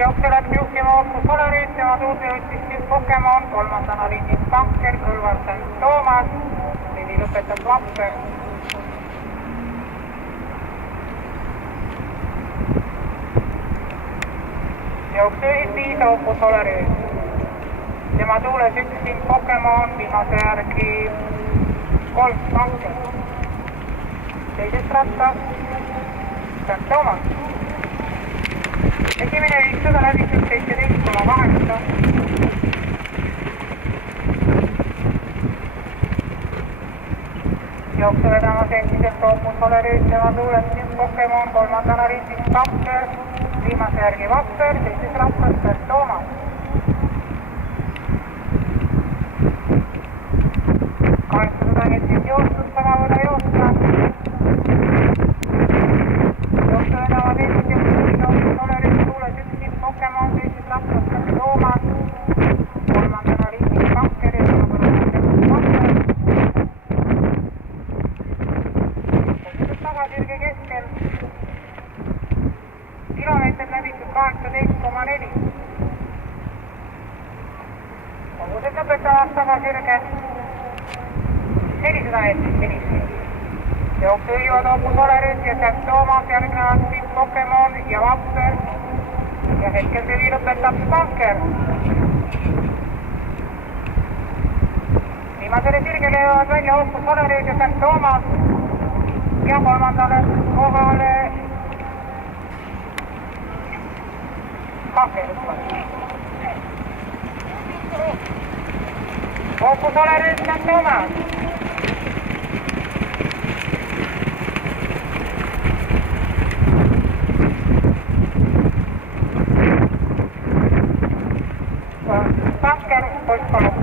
Jooksja läks juhtima hoopis Polarit, tema suurde jõudis Team Pokemon, kolmandana liinis Banker, Kõlvart on Toomas, liini lõpetab Vapper. Jooksja juhib 5 hoopis Polarit. Tema tuules 1 Team Pokemon, viimase järgi 3 Banker. Teises rattas St. Toomas. Esimene 500 läbitud 17,8. Jooksu vedamas endiselt Toopus Valerid, tema tuules Team Pokemon, kolmandana riitis Banker, viimase järgi Vapper, teises rattas St. Toomas. 800 meetrit joostud, sama võrra joosta. Jooksu vedamas endiselt Toopus Valerid, tuules 1 Team Pokemon, teises rattas St. Toomas, kolmandana riitis Banker ja sama võrra Vapper. Tagasirge keskel, kilomeeter läbitud 18,4. Kogused lõpetavad tagasirge 400 meetrit finiši. Jooksu juhivad Toopus Valerid ja St. Toomas, järgnevad Team Pokemon ja Vapper ja hetkel tüvi lõpetab Banker. Viimasele sirgele jõuavad välja Toopus Valerid ja St. Toomas ja kolmandale kohale Banker. Toopus Valerid, St. Toomas. Banker, poiss palub.